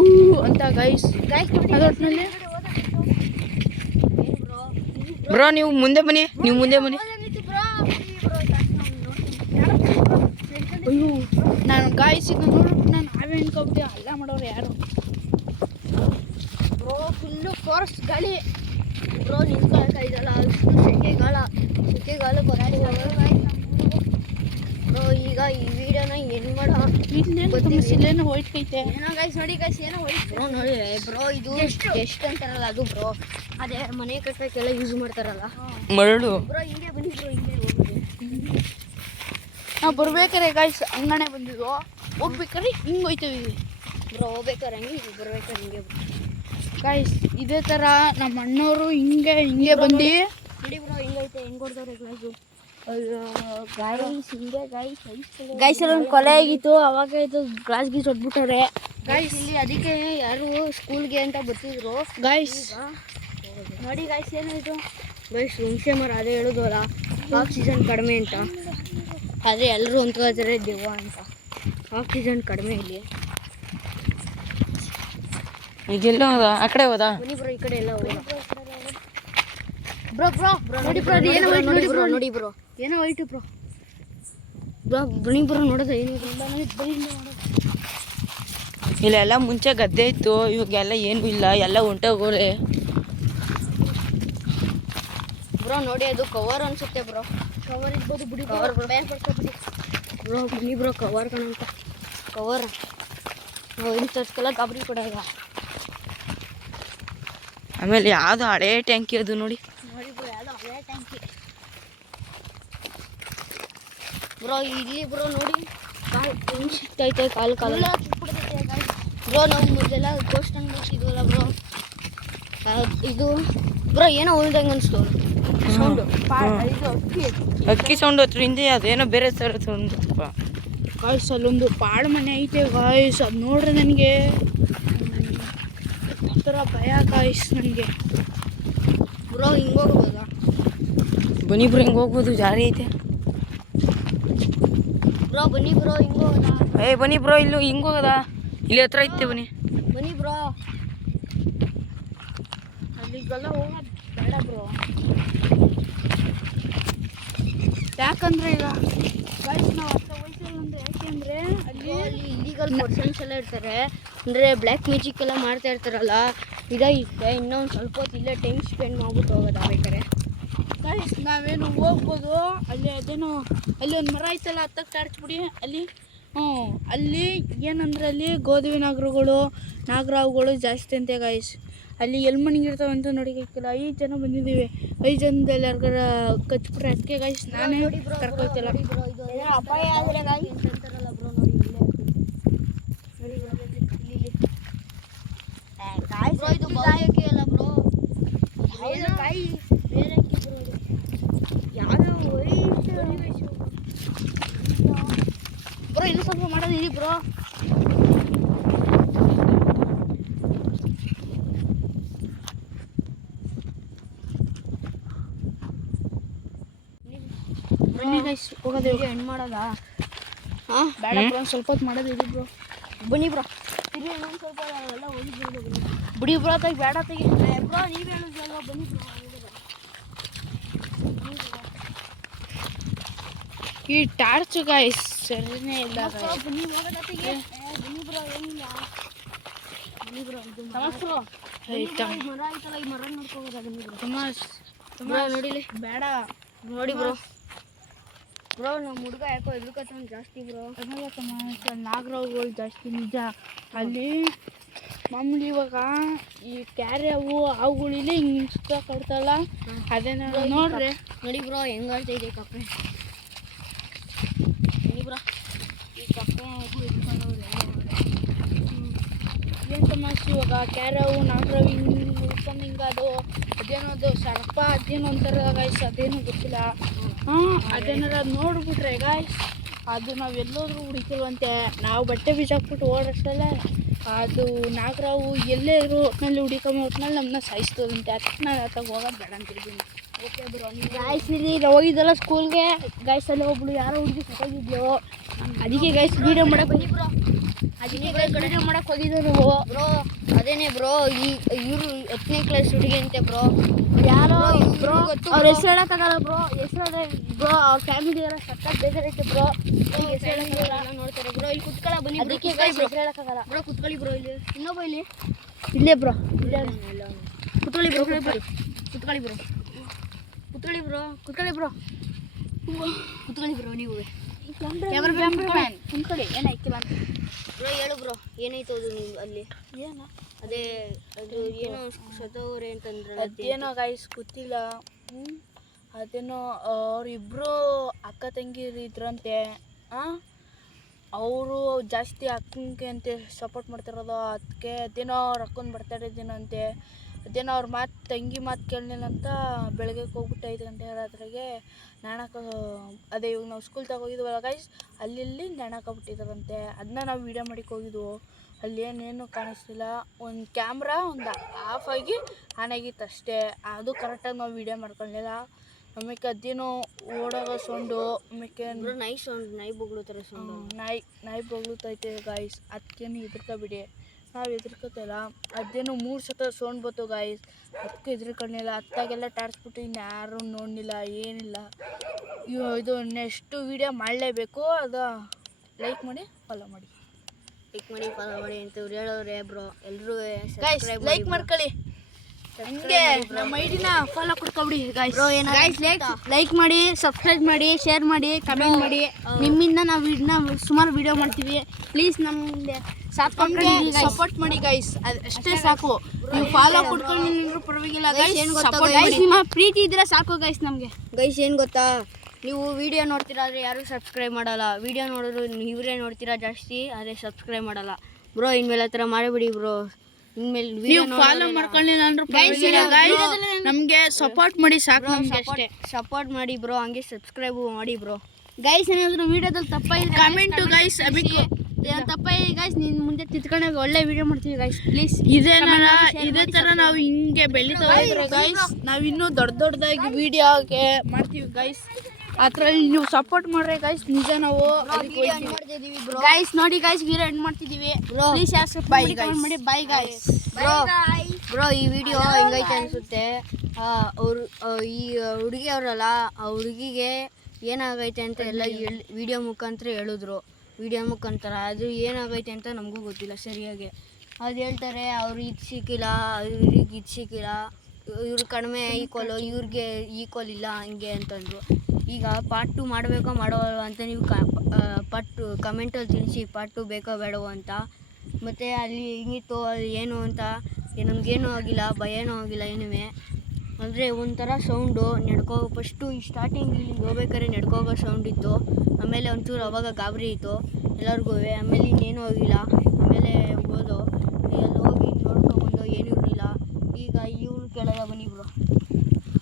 ಅಂತ ಗೈಸ್. ಅದೊಟ್ಟಿನಲ್ಲಿ ಬ್ರೋ ನೀವು ಮುಂದೆ ಬನ್ನಿ, ನೀವು ಮುಂದೆ ಬನ್ನಿ. ಅಯ್ಯೋ ನಾನು ಗಾಯ್ಸ್ ಇದನ್ನ ನೋಡ್ಬಿಟ್ಟು ನಾನು ನಾವೇ ಅನ್ಕೊಬಿಟ್ಟು ಅಲ್ಲ ಮಾಡೋರು ಯಾರು. ಬ್ರೋ ಫುಲ್ಲು ಫೋರ್ಸ್ ಗಾಳಿ ಬ್ರೋ, ನಿಂತ್ಕೊಳ್ಳೋಕ್ಕಾಗಿಲ್ಲ, ಅಷ್ಟು ಸೆಕೆಗಾಲ ಬಂದು ಬ್ರೋ. ಈಗ ಈ ವಿಡಿಯೋನ ಏನು ಮಾಡೋ, ಇಲ್ಲೇನೋ ವೈಟ್ ಕೈತೆ. ಏನೋ ಗೈಸ್ ನೋಡಿ ಗೈಸ್, ಏನೋ ಬ್ರೋ ನೋಡಿ ಬ್ರೋ, ಇದು ಎಷ್ಟು ಅಂತಾರಲ್ಲ ಅದು ಬ್ರೋ, ಅದೇ ಮನೆ ಕಟ್ಟೋಕ್ಕೆಲ್ಲ ಯೂಸ್ ಮಾಡ್ತಾರಲ್ಲ ಮರಳು. ಬ್ರೋ. ಹಿಂಗೆ ಬನ್ನಿ ಬ್ರೋ, ಹಿಂಗೆ ಹೋಗ್ಬೋದು. ನಾವು ಬರ್ಬೇಕಾರೆ ಗಾಯ್ಸ್ ಹಂಗನೆ ಬಂದಿದ್ವು, ಹೋಗ್ಬೇಕಾದ್ರೆ ಹಿಂಗೆ ಹೋಯ್ತೀವಿ ಬ್ರೋ. ಹೋಗ್ಬೇಕಾರೆ ಹಂಗೆ, ಈಗ ಬರ್ಬೇಕಾರೆ ಹಿಂಗೆ ಗಾಯ್ಸ್. ಇದೇ ಥರ ನಮ್ಮ ಅಣ್ಣವರು ಹಿಂಗೆ ಬಂದು ನೋಡಿ ಬ್ರೋ ಹಿಂಗೈತೆ, ಹೆಂಗೆ ಕೊಡ್ತಾರೆ ಗ್ಲಾಸು. ಗಾಯ್ಸ್ ಹಿಂಗೆ ಗೈಸ್ ಎಲ್ಲ ಕೊಲೆ ಆಗಿತ್ತು, ಅವಾಗ ಇದು ಗ್ಲಾಸ್ ಗೀಸ್ ಹೊಡ್ಬಿಟ್ಟವ್ರೆ ಗೈಸ್ ಇಲ್ಲಿ. ಅದಕ್ಕೆ ಯಾರು ಸ್ಕೂಲ್ಗೆ ಅಂತ ಬರ್ತಿದ್ರು ಗಾಯ್ಸ್. ನೋಡಿ ಗೈಸ್ ಏನಾಯಿತು ಗೈಸ್, ಹುಣಸೆ ಮರ ಅದೇ ಹೇಳೋದಲ್ಲ, ಆಕ್ಸಿಜನ್ ಕಡಿಮೆ ಅಂತ. ಆದರೆ ಎಲ್ಲರೂ ಅಂದ್ಕೊಳ್ತಾರೆ ದೆವ್ವ ಅಂತ. ಆಕ್ಸಿಜನ್ ಕಡಿಮೆ ಇಲ್ಲಿ. ಈಗೆಲ್ಲ ಹೋದ, ಆ ಕಡೆ ಹೋದ. ಬನ್ನಿ ಬ್ರೋ, ಈ ಕಡೆ ಎಲ್ಲ ಹೋಗೋಣ ಬ್ರೋ. ನೋಡಿ ಬ್ರೋ, ಏನೋ ವೈಟ್ ನೋಡಿ ಬ್ರೋ, ನೋಡಿ ಬ್ರೋ, ಏನೋ ವೈಟು ಬ್ರೋ. ಬ್ರೋ ಬನ್ನಿ ಬ್ರೋ ನೋಡೋದು ಏನು ಇಲ್ಲೆಲ್ಲ ಮುಂಚೆ ಗದ್ದೆ ಇತ್ತು, ಇವಾಗೆಲ್ಲ ಏನೂ ಇಲ್ಲ, ಎಲ್ಲ ಹೊಂಟೋಗೋರೆ. ಬ್ರೋ ನೋಡಿ ಅದು ಕವರ್ ಅನ್ಸುತ್ತೆ ಬ್ರೋ. ಕವರ್ ಇರ್ಬೋದು ಬಿಡಿ. ಕವರ್ ಬ್ರೋ ಬನ್ನಿ ಬ್ರೋ ಕವರ್ ಕಣಂತ ಕವರ್ ಇಂಥದ್ಕೆಲ್ಲ ಗಾಬರಿ ಕೂಡ ಈಗ. ಆಮೇಲೆ ಯಾವುದು ಹಳೇ ಟ್ಯಾಂಕಿ ಅದು ನೋಡಿ ಬ್ರೋ ಯಾವುದೋ ಹಳೆ ಟ್ಯಾಂಕಿ ಬ್ರೋ. ಇಲ್ಲಿ ಬ್ರೋ ನೋಡಿ ಹೆಂಗೆ ಸಿಗ್ತೈತೆ ಕಾಲು ಬ್ರೋ. ನಾವು ಮೊದಲೆಲ್ಲ ಗೋಸ್ಟ್ ಅನ್ಬಿಟ್ಟಿದ್ವಲ್ಲ ಬ್ರೋ, ಇದು ಬ್ರೋ ಏನೋ ಉಳ್ದಂಗೆ ಅನಿಸ್ತು ಸೌಂಡು. ಅಕ್ಕಿ ಸೌಂಡ್ ಹತ್ರ ಹಿಂದೆ ಅದೇನೋ ಬೇರೆ ಥರ ಸೌಂಡ್. ಗಾಯ್ಸ್ ಅಲ್ಲೊಂದು ಪಾಳು ಮನೆ ಐತೆ ಗಾಯ್ಸ್, ಅದು ನೋಡ್ರೆ ನನಗೆ ಒಂಥರ ಭಯ ಗಾಯ್ಸ್ ನನಗೆ. ಬ್ರೋ ಹಿಂಗೆ ಹೋಗ್ಬೋದಾ? ಬನ್ನಿ ಬ್ರೋ ಹಿಂಗೆ ಹೋಗ್ಬೋದು, ಜಾರಿ ಐತೆ. ಬ್ರೋ ಬನ್ನಿ ಬ್ರೋ ಹಿಂಗೆ ಹೋಗೋದಾ? ಬನ್ನಿ ಬ್ರೋ ಇಲ್ಲೂ ಹಿಂಗೆ ಹೋಗೋದಾ? ಇಲ್ಲಿ ಹತ್ರ ಐತೆ ಬನ್ನಿ. ಬನ್ನಿ ಬ್ರೋ. ಅಲ್ಲಿಗೆಲ್ಲ ಹೋಗೋದು ಬೇಡ ಬ್ರೋ, ಯಾಕಂದರೆ ಈಗ ಗಾಯ್ಸ್ ನಾವು ಅರ್ಥ ವಯಸ್ಸಲ್ಲಿ ಒಂದು ಯಾಕೆಂದರೆ ಅಲ್ಲಿ ಇಲ್ಲಿಗಲ್ ಪರ್ಸನ್ಸ್ ಎಲ್ಲ ಇರ್ತಾರೆ, ಅಂದರೆ ಬ್ಲ್ಯಾಕ್ ಮ್ಯಾಜಿಕ್ ಎಲ್ಲ ಮಾಡ್ತಾ ಇರ್ತಾರಲ್ಲ, ಇದಾಗಿರುತ್ತೆ. ಇನ್ನೊಂದು ಸ್ವಲ್ಪ ಹೊತ್ತು ಇಲ್ಲೇ ಟೈಮ್ ಸ್ಪೆಂಡ್ ಮಾಡ್ಬಿಟ್ಟು ಹೋಗೋದು ಬೇಕಾರೆ. ಗಾಯ್ಸ್ ನಾವೇನು ಹೋಗ್ಬೋದು. ಅಲ್ಲಿ ಅದೇನೋ ಅಲ್ಲಿ ಒಂದು ಮರ ಐತಲ್ಲ, ಹತ್ತಕ್ಕೆ ಟಾರ್ಚ್ ಬಿಡಿ ಅಲ್ಲಿ. ಅಲ್ಲಿ ಏನಂದ್ರೆ ಅಲ್ಲಿ ಗೋಧಿ ನಾಗರಾವುಗಳು ಜಾಸ್ತಿ ಅಂತೆ ಗಾಯ್ಸ್. ಅಲ್ಲಿ ಎಲ್ಲಿ ಮಣಿಗಿರ್ತಾವೆ ಅಂತ ನೋಡಿಕ್ಕಿಲ್ಲ. 5 ಜನ ಬಂದಿದ್ದೀವಿ, 5 ಜನದಲ್ಲಿ ಯಾರಿಗಾರ ಕಚ್ಬಿಟ್ರೆ ಅದಕ್ಕೆ ಗಾಯ್ಸ್ ನಾನೇ ಕರ್ಕೊಯ್ತಿಲ್ಲ. ಅಪಾಯ ಆದರೆ ಗಾಯಿ ಅಂತಾರಲ್ಲ ಬ್ರೋ, ನೋಡಿ ಇಲ್ಲೇ ಬ್ರೋ. ಇದು ಬಾಯಕ್ಕೆ ಅಲ್ಲ ಬ್ರೋ, ಕಾಯಿ ಬೇರೆ ಬ್ರೋ. ಇದು ಸ್ವಲ್ಪ ಮಾಡೋದು ಇರಿ ಬ್ರೋ. ಬನ್ನಿ ಗೈಸ್ ಹೋಗೋದು. ಹೆಣ್ಣು ಮಾಡೋದಾ? ಬೇಡ ಬ್ರೋ, ಒಂದು ಸ್ವಲ್ಪ ಹೊತ್ತು ಮಾಡೋದು ಇರಿ ಬ್ರೋ. ಬನ್ನಿ ಬ್ರೋ. ತಿರ್ಗಿ ಇನ್ನೊಂದು ಸ್ವಲ್ಪ ಎಲ್ಲ ಹೋಗಿದ್ದು ಬಿಡಿ ಬ್ರೋ, ತೆಗಿ ಬೇಡ ತೆಗಿ ಬ್ರೋ. ನೀವು ಹೇಳೋದು ಬನ್ನಿ ಬ್ರೋ. ಈ ಟಾರ್ಚ್ ಗಾಯ್ಸ್ ಸರಿನೇ ಇಲ್ಲ ಗಾಯ್ಸ್. ಬನ್ನಿ ಹೋಗೋದತ್ತಿಗೆ. ಬನ್ನಿ ಬ್ರೋ, ಏನಿಲ್ಲ ಬನ್ನಿ ಬ್ರೋ. ಇದು ಮರ ಆಯ್ತಲ್ಲ, ಈ ಮರ ನೋಡ್ಕೋಬೋದಾ? ಬನ್ನಿ ಬ್ರೋ. ತುಂಬ ನೋಡಿಲಿ ಬೇಡ ನೋಡಿ ಬ್ರೋ. ಬ್ರೋ ನಮ್ಮ ಹುಡುಗ ಯಾಕೋ ಎದುರ್ಕತ್ತಾನ ಜಾಸ್ತಿ ಬ್ರೋ. ನಾಗರಾವುಗಳು ಜಾಸ್ತಿ ನಿಜ ಅಲ್ಲಿ. ಮಾಮೂಲಿ ಇವಾಗ ಈ ಕ್ಯಾರೆ ಅವುಗಳಿಲ್ಲ ಹಿಂಗೆ ಇಷ್ಟ ಕೊಡ್ತಲ್ಲ, ಅದೇನ ನೋಡ್ರಿ. ನೋಡಿ ಬ್ರೋ ಹೆಂಗೆ ಆಡ್ತೈತೆ ಕಪ್ಪೆ. ಬನ್ನಿ ಬ್ರೋ. ಈ ಕಪ್ಪೆ ಏನು ತಮಾಷೆ ಇವಾಗ ಕ್ಯಾರವು ನಾಗರಾವು ಹಿಂಗೆ ಉಳ್ಕೊಂಡು ಹಿಂಗೆ ಅದೇನೋದು ಸರ್ಪ ಅದೇನೋ ಅಂತಾರ ಗಾಯ್ಸ್, ಅದೇನೋ ಗೊತ್ತಿಲ್ಲ. ಅದೇನಾರ ನೋಡ್ಬಿಟ್ರೆ ಗಾಯ್ಸ್ ಅದು ನಾವು ಎಲ್ಲೋದ್ರೂ ಹುಡುಕಿಲ್ವಂತೆ. ನಾವು ಬಟ್ಟೆ ಬೀಜ ಹಾಕ್ಬಿಟ್ಟು ಓಡಷ್ಟಲ್ಲ ಅದು ನಾಗರಾವು ಎಲ್ಲೇ ಇರೋ ಒಟ್ಟಿನಲ್ಲಿ ಹುಡುಕಮ್ಮ ಒಟ್ಟಿನಲ್ಲಿ ನಮ್ಮನ್ನ ಸಾಯಿಸ್ತದಂತೆ. ಅದಕ್ಕೆ ನಾನು ಆತಾಗ ಹೋಗೋದು ಬೇಡ ಅಂತಿದ್ದೀನಿ. Okay bro. ಗಾಯ್ಸ್ ಇಲ್ಲಿ ಹೋಗಿದ್ದಲ್ಲ ಸ್ಕೂಲ್ಗೆ ಗಾಯ್ಸ್, ಅಲ್ಲಿ ಒಬ್ಳು ಯಾರೋ ಹುಡುಗಿ ಸತ್ತೋಗಿದ್ಲು. ಅದಕ್ಕೆ ಗಾಯ್ಸ್ ವೀಡಿಯೋ ಮಾಡಕ್ಕೆ ಬನ್ನಿ ಬ್ರೋ. ಅದಕ್ಕೆ ವಿಡಿಯೋ ಮಾಡಕ್ಕೆ ಹೋಗಿದ್ದು ನೀವು ಬ್ರೋ. ಅದೇನೇ ಬ್ರೋ, ಇವರು 10ನೇ ಕ್ಲಾಸ್ ಹುಡುಗಿ ಅಂತೆ ಬ್ರೋ. ಯಾರೋ ಬ್ರೋ, ಅವ್ರ ಹೆಸರು ಹೇಳೋಕ್ಕಾಗಲ್ಲ ಬ್ರೋ. ಹೆಸರು ಬ್ರೋ, ಅವ್ರ ಫ್ಯಾಮಿಲಿ ಎಲ್ಲ ಸಕ್ಕತ್ ಬೇಜಾರೈತೆ ಬ್ರೋ. ನೋಡ್ತಾರೆ ಬ್ರೋ. ಇಲ್ಲಿ ಕುತ್ಕೊಳ್ಳ ಬನ್ನಿ. ಅದಕ್ಕೆ ಹೆಸರು ಹೇಳೋಕ್ಕಾಗಲ್ಲ ಬ್ರೋ. ಕುತ್ಕೊಳ್ಳಿ ಬ್ರೋ. ಇಲ್ಲಿ ಇನ್ನೊಬ್ಬ ಇಲ್ಲಿ ಇಲ್ಲೇ ಬ್ರೋ. ಕುತ್ಕೊಳ್ಳಿ ಬ್ರೋ. ಕುತ್ಕೊಳ್ಳಿ ಬ್ರೋ. ಕುತ್ಕೊಳ್ಳಿ ಬ್ರೋ. ಕುತ್ಕೊಳ್ಳಿ ಬ್ರೋ. ಕುತ್ಕೊಳ್ಳಿ ಬ್ರೋ. ನೀವು ಕುತ್ಕೊಳ್ಳಿ. ಏನಾಯ್ತು ಬ್ರೋ? ಹೇಳು ಬ್ರೋ, ಏನಾಯ್ತು ಅದು ನೀವು ಅಲ್ಲಿ? ಏನು ಅದೇ ಅದು ಏನೋ ಸತ್ತೋಗ್ರೆ ಅಂತಂದ್ರೆ ಅದೇನೋ ಗಾಯ್ಸ್ ಗೊತ್ತಿಲ್ಲ. ಅದೇನೋ ಅವರಿಬ್ಬರು ಅಕ್ಕ ತಂಗಿರು ಇದ್ರಂತೆ. ಅವರು ಜಾಸ್ತಿ ಅಕ್ಕನಿಗೆ ಅಂತೆ ಸಪೋರ್ಟ್ ಮಾಡ್ತಿರೋದು. ಅದಕ್ಕೆ ಅದೇನೋ ಅವ್ರ ಅಕ್ಕನ ಬರ್ತಾರೆ ಇದ್ದೀನಂತೆ. ಅದೇನೋ ಅವ್ರ ತಂಗಿ ಮಾತು ಕೇಳಲಿಲ್ಲ ಅಂತ ಬೆಳಗ್ಗೆ ಹೋಗ್ಬಿಟ್ಟು 5 ಗಂಟೆ ರಾತ್ರಿಗೆ ಅದೇ ಇವಾಗ ನಾವು ಸ್ಕೂಲ್ ತಗೋಗಿದ್ವಲ್ಲ ಗೈಸ್, ಅಲ್ಲಿ ನೆಣಾಕಬಿಟ್ಟಿದ್ದಾರಂತೆ. ಅದನ್ನ ನಾವು ವೀಡಿಯೋ ಮಾಡಿಕ್ಕೆ ಹೋಗಿದ್ವು. ಅಲ್ಲಿ ಏನೇನು ಕಾಣಿಸ್ತಿಲ್ಲ. ಒಂದು ಕ್ಯಾಮ್ರಾ ಒಂದು ಆಫ್ ಆಗಿ ಆನ್ ಆಗಿತ್ತು ಅಷ್ಟೇ. ಅದು ಕರೆಕ್ಟಾಗಿ ನಾವು ವೀಡಿಯೋ ಮಾಡ್ಕೊಳ್ಳಿಲ್ಲ. ಆಮೇಲೆ ಅದೇನೋ ಓಡೋಗೋ ಸೌಂಡು, ಆಮೇಲೆ ನಾಯಿ ಸೌಂಡ್, ನಾಯಿ ಬೊಗಳುತ್ತಾರೆ ಸೌಂಡು. ನಾಯಿ ಬೊಗಳುತ್ತೈತೆ ಗಾಯ್ಸ್. ಅದಕ್ಕೇನು ಹೆದರ್ಕೋಬಿಡಿ. ನಾವು ಹೆದರ್ಕೋತಿಲ್ಲ. ಅದೇನೋ 3 ಸತ ಸೌಂಡ್ ಬಂತು ಗಾಯ್ಸ್, ಅದಕ್ಕೆ ಹೆದರ್ಕೊಂಡಿಲ್ಲ. ಅತ್ತಾಗೆಲ್ಲ ಟಾರ್ಸ್ಬಿಟ್ಟು ಇನ್ನು ಯಾರು ನೋಡಲಿಲ್ಲ, ಏನಿಲ್ಲ. ಇದು ನೆಕ್ಸ್ಟ್ ವೀಡಿಯೋ ಮಾಡಲೇಬೇಕು. ಅದು ಲೈಕ್ ಮಾಡಿ ಫಾಲೋ ಮಾಡಿ. ಲೈಕ್ ಮಾಡಿ ಫಾಲೋ ಮಾಡಿ ಅಂತ ಇವ್ರು ಹೇಳೋರೆ ಬ್ರೋ. ಎಲ್ಲರೂ ಗೈಸ್ ಲೈಕ್ ಮಾಡ್ಕೊಳ್ಳಿ. ಹಂಗೆ ನಮ್ಮ ಐಡಿನ ಫಾಲೋ ಕೊಡ್ಕೊಬಿಡಿ ಗಾಯ್ಸ್. ಬ್ರೋ ಏನೋ ಲೈಕ್ ಮಾಡಿ, ಸಬ್ಸ್ಕ್ರೈಬ್ ಮಾಡಿ, ಶೇರ್ ಮಾಡಿ, ಕಮೆಂಟ್ ಮಾಡಿ. ನಿಮ್ಮಿಂದ ನಾವು ಸುಮಾರು ವಿಡಿಯೋ ಮಾಡ್ತೀವಿ. ಪ್ಲೀಸ್ ನಮಗೆ ಸಪೋರ್ಟ್ ಮಾಡಿ ಗೈಸ್, ಅಷ್ಟೇ ಸಾಕು. ನೀವು ಫಾಲೋ ಕೊಡ್ಕೊಂಡು ಪರವಾಗಿಲ್ಲ ಗೈಸ್. ನಿಮ್ಮ ಪ್ರೀತಿ ಇದ್ರೆ ಸಾಕು ಗೈಸ್ ನಮಗೆ. ಗೈಸ್ ಏನು ಗೊತ್ತಾ, ನೀವು ವಿಡಿಯೋ ನೋಡ್ತೀರಾ ಆದರೆ ಯಾರೂ ಸಬ್ಸ್ಕ್ರೈಬ್ ಮಾಡಲ್ಲ. ವಿಡಿಯೋ ನೋಡೋರು ಇವರೇ ನೋಡ್ತೀರಾ ಜಾಸ್ತಿ, ಆದರೆ ಸಬ್ಸ್ಕ್ರೈಬ್ ಮಾಡಲ್ಲ. ಬ್ರೋ ಇನ್ಮೇಲೆ ಆ ಥರ ಮಾಡಿಬಿಡಿ ಬ್ರೋ. ಇನ್ಮೇಲೆ ನೀವು ಫಾಲೋ ಮಾಡ್ಕೊಳ್ಳಿಲ್ಲ ಅಂದ್ರೆ ನಮಗೆ ಸಪೋರ್ಟ್ ಮಾಡಿ ಸಾಕು. ನಮಗೆ ಅಷ್ಟೇ ಸಪೋರ್ಟ್ ಮಾಡಿ ಬ್ರೋ, ಹಂಗೆ ಸಬ್ಸ್ಕ್ರೈಬ್ ಮಾಡಿ ಬ್ರೋ. ಗೈಸ್ ಏನಾದರೂ ವಿಡಿಯೋದಲ್ಲಿ ತಪ್ಪಾಗಿದೆ ಕಮೆಂಟು ಗೈಸ್. ತಪ್ಪಾಗಿದೆ ಗೈಸ್, ನೀನು ಮುಂದೆ ತಿದ್ಕೊಂಡು ಒಳ್ಳೆ ವಿಡಿಯೋ ಮಾಡ್ತೀವಿ ಗೈಸ್. ಪ್ಲೀಸ್ ಇದೇ ಥರ ನಾವು ಹಿಂಗೆ ಬೆಳೀತಾ ಇದ್ರೆ ಗೈಸ್, ನಾವು ಇನ್ನೂ ದೊಡ್ಡದಾಗಿ ವಿಡಿಯೋಗೆ ಮಾಡ್ತೀವಿ ಗೈಸ್. ಅದ್ರಲ್ಲಿ ನೀವು ಸಪೋರ್ಟ್ ಮಾಡ್ರೆ ಗೈಸ್, ನಿಜ ನಾವು ಗೈಸ್. ನೋಡಿ ಗೈಸ್, ವಿಡಿಯೋ ಎಂಡ್ ಮಾಡ್ತಿದ್ದೀವಿ. ಪ್ಲೀಸ್ ಮಾಡಿ. Bye guys. ಬ್ರೋ ಈ ವಿಡಿಯೋ ಹೆಂಗೈತೆ ಅನಿಸುತ್ತೆ. ಅವರು ಈ ಹುಡುಗಿ ಅವರಲ್ಲ, ಆ ಹುಡುಗಿಗೆ ಏನಾಗೈತೆ ಅಂತ ಎಲ್ಲ ವಿಡಿಯೋ ಮುಖಾಂತರ ಹೇಳಿದ್ರು. ವಿಡಿಯೋ ಮುಖಾಂತರ ಅದು ಏನಾಗೈತೆ ಅಂತ ನಮಗೂ ಗೊತ್ತಿಲ್ಲ ಸರಿಯಾಗಿ. ಅದು ಹೇಳ್ತಾರೆ ಅವ್ರು ಇದು ಸಿಕ್ಕಿಲ್ಲ, ಇವ್ರಿಗೆ ಇದು ಸಿಕ್ಕಿಲ್ಲ, ಇವ್ರು ಕಡಿಮೆ ಈಕ್ವಲು, ಇವ್ರಿಗೆ ಈಕ್ವಲ್ ಇಲ್ಲ, ಹಂಗೆ ಅಂತಂದರು. ಈಗ ಪಾರ್ಟ್ 2 ಮಾಡಬೇಕೋ ಮಾಡೋಲ್ವ ಅಂತ ನೀವು ಕಮೆಂಟಲ್ಲಿ ತಿಳಿಸಿ, ಪಾರ್ಟ್ 2 ಬೇಕೋ ಬೇಡವೋ ಅಂತ. ಮತ್ತು ಅಲ್ಲಿ ಹಿಂಗಿತ್ತು, ಅಲ್ಲಿ ಏನು ಅಂತ ನಮಗೇನೂ ಆಗಿಲ್ಲ, ಭಯನೂ ಆಗಿಲ್ಲ ಏನುವೇ. ಅಂದರೆ ಒಂಥರ ಸೌಂಡು ಫಸ್ಟು ಈ ಸ್ಟಾರ್ಟಿಂಗ್ ಇಲ್ಲಿಂದ ಹೋಗ್ಬೇಕಾದ್ರೆ ನಡ್ಕೋಗೋ ಸೌಂಡ್ ಇತ್ತು. ಆಮೇಲೆ ಒಂಚೂರು ಅವಾಗ ಗಾಬರಿ ಇತ್ತು ಎಲ್ಲರಿಗೂ. ಆಮೇಲೆ ಇನ್ನೇನೂ ಆಗಿಲ್ಲ. ಆಮೇಲೆ ಹೋದೋ ಅಲ್ಲಿ ಹೋಗಿ ನೋಡ್ಕೊಬಂದು ಏನೂ ಇರಲಿಲ್ಲ. ಈಗ ಇವ್ರು ಕೆಳಗೆ ಬನ್ನಿ ಬ್ರೋ.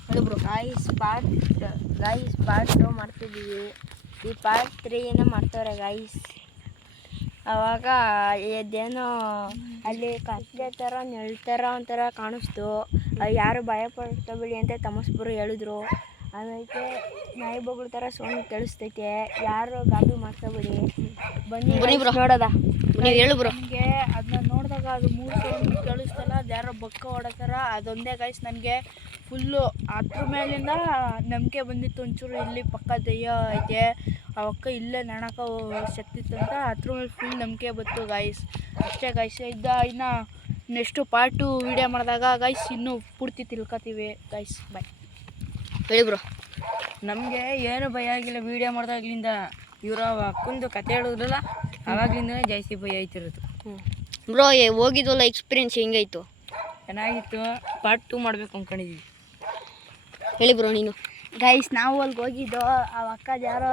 ಹೇಳು ಬ್ರೋ. ಗಾಯ್ಸ್ ಪಾರ್ಟ್ 2 ಮಾಡ್ತಿದ್ದೀವಿ. ಈ ಪಾರ್ಟ್ 3 ಏನೋ ಮಾಡ್ತವ್ರೆ ಗಾಯ್ಸ್. ಆವಾಗ ಇದೇನೋ ಅಲ್ಲಿ ಕತ್ಲೆ ಥರ ನೆಳ್ತರ ಒಂಥರ ಕಾಣಿಸ್ತು. ಯಾರು ಭಯ ಪಡ್ಕೋಬೇಡಿ ಅಂತ ತಮಸ್ಪುರು ಹೇಳಿದ್ರು. ಆಮೇಲೆ ನಾಯಿ ಬೊಗಳ ಥರ ಸೌಂಡ್ ಕೇಳಿಸ್ತೈತೆ, ಯಾರು ಗಾಬರಿ ಮಾಡ್ಕೋಬೇಡಿ. ಬನ್ನಿ ಬ್ರೋ ನೋಡೋದ. ನೀವು ಹೇಳು ಬ್ರೋ. ನನಗೆ ಅದನ್ನ ನೋಡಿದಾಗ ಅದು 3 ಸೌಂಡ್ ಕೇಳಿಸ್ತಲ್ಲ, ಅದು ಯಾರೋ ಬಕ್ಕ ಹೊಡೋಥರ ಅದೊಂದೇ ಗೈಸ್ ನನಗೆ ಫುಲ್ಲು ಅದ್ರ ಮೇಲಿಂದ ನಂಬಿಕೆ ಬಂದಿತ್ತು. ಒಂಚೂರು ಇಲ್ಲಿ ಪಕ್ಕ ದೆಯ್ಯ ಐತೆ, ಅವಕ್ಕ ಇಲ್ಲೇ ನೆಣಕ ಶಕ್ತಿ ಅಂತ ಅದ್ರ ಮೇಲೆ ಫುಲ್ ನಂಬಿಕೆ ಬಂತು ಗೈಸ್. ಅಷ್ಟೇ ಗೈಸ್. ಇನ್ನು ನೆಕ್ಸ್ಟು ಪಾರ್ಟ್ 2 ವೀಡಿಯೋ ಮಾಡಿದಾಗ ಗೈಸ್ ಇನ್ನೂ ಪೂರ್ತಿ ತಿಳ್ಕೊತೀವಿ ಗೈಸ್. ಬಾಯ್. ಹೇಳಿ ಬ್ರೋ. ನಮಗೆ ಏನು ಭಯ ಆಗಿಲ್ಲ ವೀಡಿಯೋ ಮಾಡಿದಾಗ್ಲಿಂದ. ಇವರು ಅಕ್ಕಂದು ಕತೆ ಹೇಳಿದ್ರಲ್ಲ, ಆವಾಗ್ಲಿಂದ ಜಾಸ್ತಿ ಭಯ ಆಯ್ತಿರೋದು. Bro ಹೋಗಿದ್ವಲ್ಲ, experience ಹೆಂಗಾಯ್ತು? ಚೆನ್ನಾಗಿತ್ತು. ಪಾರ್ಟ್ 2 ಮಾಡಬೇಕು ಅಂದ್ಕೊಂಡಿದ್ದೀವಿ. ಹೇಳಿ ಬ್ರೋ ನೀನು. ಗೈಸ್ ನಾವು ಅಲ್ಲಿಗೆ ಹೋಗಿದ್ದು, ಆ ಅಕ್ಕದ ಯಾರೋ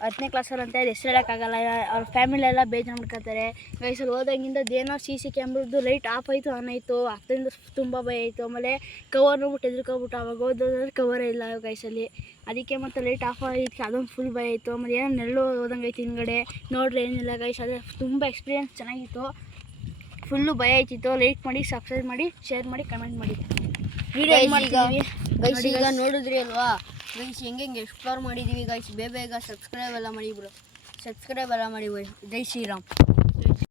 10ನೇ ಕ್ಲಾಸಲ್ಲಿ ಅಂತ ಹೆಸರು ಹೇಳೋಕ್ಕಾಗಲ್ಲ. ಅವ್ರ ಫ್ಯಾಮಿಲಿ ಎಲ್ಲ ಬೇಜಾರು ಮಾಡ್ಕೊತಾರೆ ಗೈಸಲ್ಲಿ. ಹೋದಾಗಿಂದ ಅದೇನೋ CC ಕ್ಯಾಮ್ರದ್ದು ಲೈಟ್ ಆಫ್ ಆಯಿತು, ಆನ್ ಆಯಿತು. ಅದರಿಂದ ತುಂಬ ಭಯ ಆಯಿತು. ಆಮೇಲೆ ಕವರ್ ನೋಡ್ಬಿಟ್ಟು ಎದ್ರುಕೊಬಿಟ್ಟು ಅವಾಗ ಹೋದ್ರೆ ಕವರೇ ಇಲ್ಲ ಗೈಸಲ್ಲಿ. ಅದಕ್ಕೆ ಮತ್ತು ಲೈಟ್ ಆಫ್ ಆಗಿದ್ದಕ್ಕೆ ಅದೊಂದು ಫುಲ್ ಭಯ ಆಯಿತು. ಆಮೇಲೆ ಏನೋ ನೆರಳು ಹೋದಂಗೆ ಐತಿ ಹಿಂದ್ಗಡೆ, ನೋಡ್ರಿ ಏನಿಲ್ಲ ಗೈಸ್. ಅದೇ ತುಂಬ ಎಕ್ಸ್ಪೀರಿಯೆನ್ಸ್ ಚೆನ್ನಾಗಿತ್ತು. ಫುಲ್ಲು ಭಯ ಆಯ್ತಿತ್ತು. ಲೈಕ್ ಮಾಡಿ, ಸಬ್ಸ್ಕ್ರೈಬ್ ಮಾಡಿ, ಶೇರ್ ಮಾಡಿ, ಕಮೆಂಟ್ ಮಾಡಿ. ಗೈಸ್ ಈಗ ನೋಡಿದ್ರಿ ಅಲ್ವಾ ಗೈಸ್, ಹೆಂಗೆ ಎಕ್ಸ್ಪ್ಲೋರ್ ಮಾಡಿದ್ದೀವಿ ಗೈಸ್. ಬೇಗ ಸಬ್ಸ್ಕ್ರೈಬ್ ಎಲ್ಲ ಮಾಡಿ ಬ್ರೋ. ಸಬ್ಸ್ಕ್ರೈಬ್ ಎಲ್ಲ ಮಾಡಿ. ಜೈ ಶ್ರೀರಾಮ್.